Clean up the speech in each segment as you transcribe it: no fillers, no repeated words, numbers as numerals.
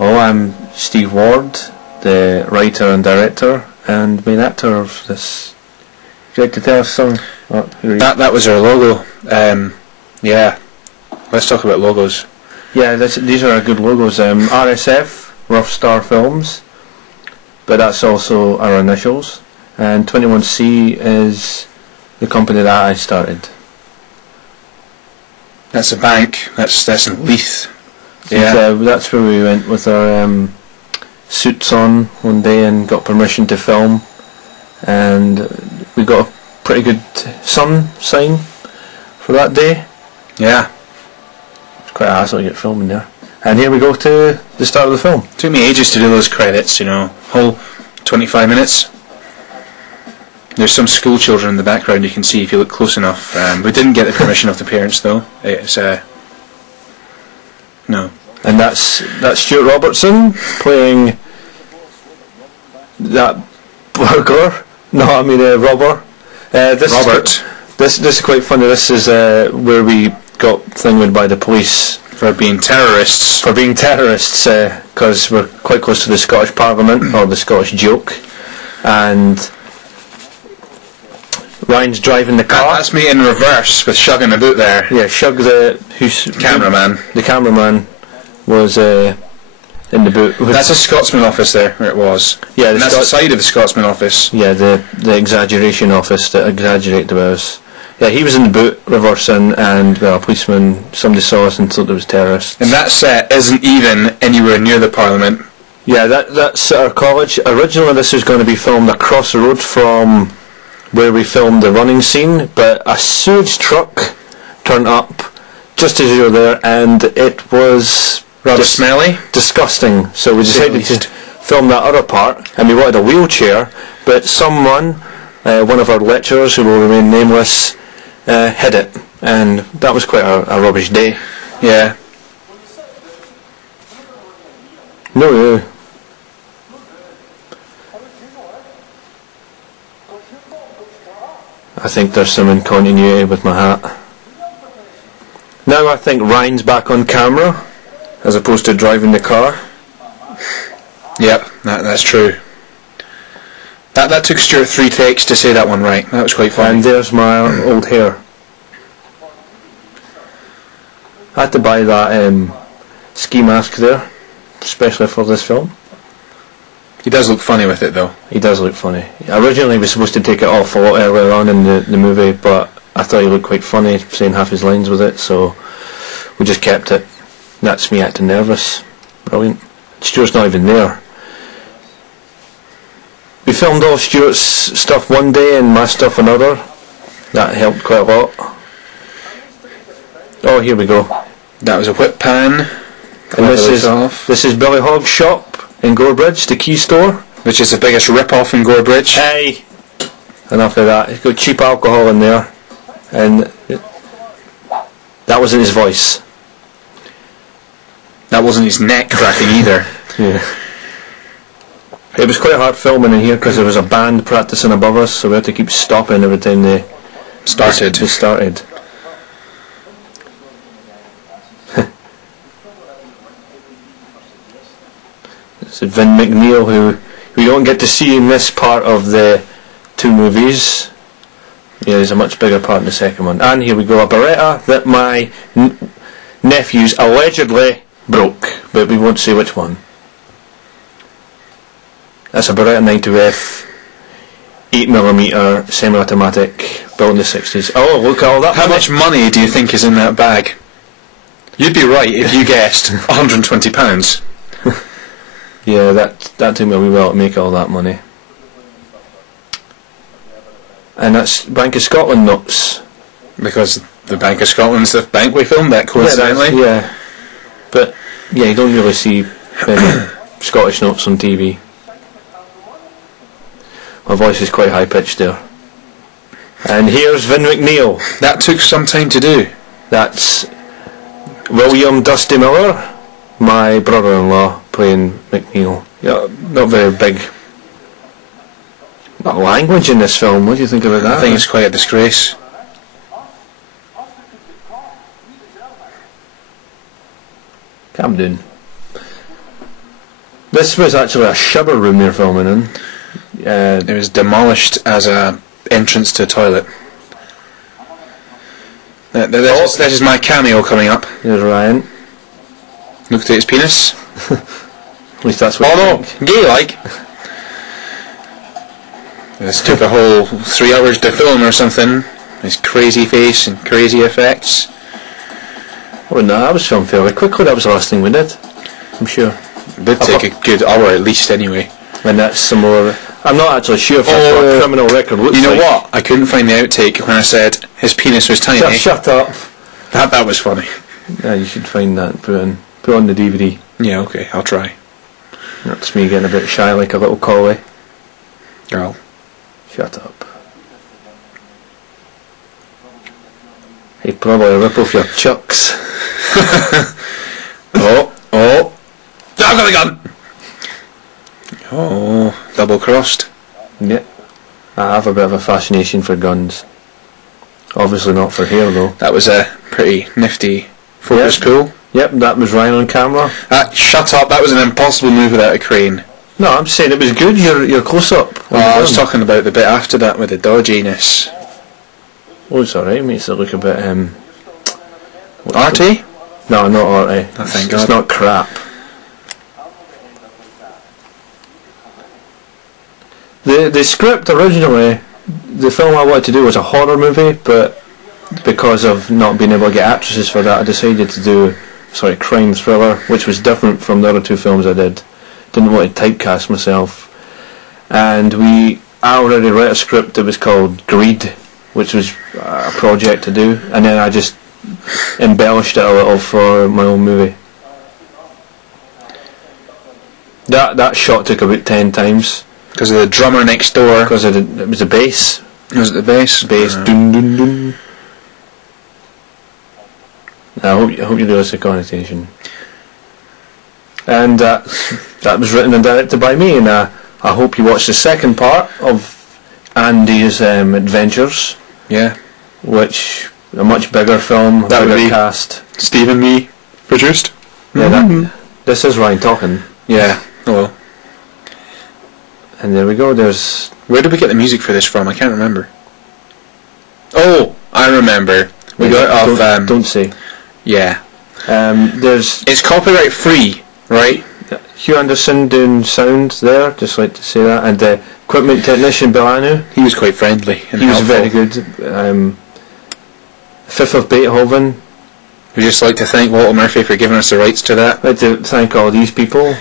Oh, I'm Steve Ward, the writer and director and main actor of this. Would you like to tell us some? That was our logo. Yeah, let's talk about logos. Yeah, these are our good logos. RSF, Rough Star Films, but that's also our initials. And 21C is the company that I started. That's a bank. That's in Leith. Yeah, that's where we went with our suits on one day and got permission to film, and we got a pretty good sun sign for that day. Yeah, it's quite a hassle to get filming there. And here we go to the start of the film. Took me ages to do those credits, whole 25 minutes. There's some school children in the background you can see if you look close enough. We didn't get the permission of the parents though. It's no. And that's Stuart Robertson playing that burglar. No, I mean Robert. Robert. This is quite funny. This is where we got thinged by the police for being terrorists. Because we're quite close to the Scottish Parliament, or the Scottish joke, and Ryan's driving the car. That's me in reverse with Shug in the boot there. Yeah, Shug, cameraman. The cameraman was in the boot. That's a Scotsman office there, where it was. Yeah, and that's the side of the Scotsman office. Yeah, the exaggeration office that exaggerated about us. Yeah, he was in the boot, reversing, and a policeman, somebody saw us and thought it was terrorists. And that set isn't even anywhere near the Parliament. Yeah, that's our college. Originally this was going to be filmed across the road from where we filmed the running scene, but a sewage truck turned up just as you were there, and it was rather smelly, disgusting. So we decided to film that other part, and we wanted a wheelchair, but someone, one of our lecturers who will remain nameless, hid it, and that was quite a rubbish day. Yeah. No. I think there's some incontinuity with my hat. Now I think Ryan's back on camera, as opposed to driving the car. Yep, that's true. That took Stuart 3 takes to say that one right. That was quite funny. And there's my old hair. I had to buy that ski mask there, especially for this film. He does look funny with it though. He does look funny. Originally we were supposed to take it off a lot earlier on in the movie, but I thought he looked quite funny saying half his lines with it, so we just kept it. That's me acting nervous. Brilliant. Stuart's not even there. We filmed all Stuart's stuff one day and my stuff another. That helped quite a lot. Oh, here we go. That was a whip pan. And this is Billy Hogg's shop in Gorebridge, the key store, which is the biggest rip-off in Gorebridge. Hey! Enough of that. It's got cheap alcohol in there, and that wasn't his voice. That wasn't his neck cracking either. Yeah. It was quite hard filming in here because there was a band practicing above us, so we had to keep stopping every time they started. It's Vin McNeil, who we don't get to see in this part of the two movies. Yeah, there's a much bigger part in the second one. And here we go, a Beretta that my nephews allegedly broke, but we won't say which one. That's a Beretta 92F 8mm semi-automatic built in the 60s. Oh, look at all that. How much money do you think is in that bag? You'd be right if you guessed £120. Yeah, that took me a wee while to make all that money. And that's Bank of Scotland notes. Because the Bank of Scotland's the bank we filmed that, coincidentally. Yeah. But, yeah, you don't really see many Scottish notes on TV. My voice is quite high-pitched there. And here's Vin McNeil. That took some time to do. That's William Dusty Miller, my brother-in-law, playing McNeil. Yeah, not very big language in this film. What do you think about that? I think it's quite a disgrace. Calm down. This was actually a shower room they're filming in. It was demolished as a entrance to a toilet. This is my cameo coming up. There's Ryan. Looked at his penis. At least that's what Oh no, gay like. This took a whole 3 hours to film or something. His crazy face and crazy effects. Oh no, that was filmed fairly quickly. That was the last thing we did, I'm sure. It did take a good hour at least anyway. And that's some more... I'm not actually sure if that's what a criminal record looks like. You know what? I couldn't find the outtake when I said his penis was tiny. Shut up. That was funny. Yeah, you should find that and put on the DVD. Yeah, okay, I'll try. That's me getting a bit shy like a little collie. Girl. Shut up. Hey, probably rip off your chucks. Oh. I've got a gun! Oh, double crossed. Yeah. I have a bit of a fascination for guns. Obviously not for hair though. That was a pretty nifty focus pull. Yep, that was Ryan on camera. Shut up, that was an impossible move without a crane. No, I'm saying it was good, your close-up. Well, I was talking about the bit after that with the dodginess. Oh, it's alright, makes it look a bit, Arty? No, not arty. Oh, thank It's God. not crap. The script originally, the film I wanted to do was a horror movie, but because of not being able to get actresses for that, I decided to do a crime thriller, which was different from the other two films I did. Didn't want to typecast myself. And I already wrote a script that was called Greed, which was a project to do, and then I just embellished it a little for my own movie. That shot took about 10 times. Because of the drummer next door. Because it was a bass. Was it the bass? Bass. Dun dun dun. I hope you realise the connotation. And that was written and directed by me, and I hope you watch the second part of Andy's adventures. Yeah. Which a much bigger film, That would bigger be cast. Steve and me produced. Yeah, this is Ryan talking. Yeah. Oh well. And there we go. There's. Where did we get the music for this from? I can't remember. Oh, I remember. We got it off. Don't say. Yeah. There's It's copyright free, right? Hugh Anderson doing sound there. Just like to say that, and the equipment technician Bilanu. He was quite friendly and He was helpful. very good. Fifth of Beethoven. We'd just like to thank Walter Murphy for giving us the rights to that. I'd like to thank all these people.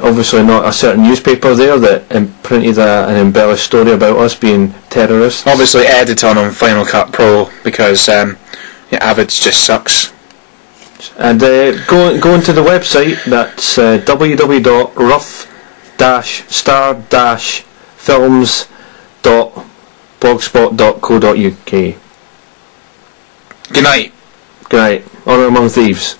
Obviously not a certain newspaper there that printed an embellished story about us being terrorists. Obviously edited on Final Cut Pro because Avid's just sucks. And go into the website, that's www.rough-star-films.blogspot.co.uk. Good night. Good night. On Among Thieves.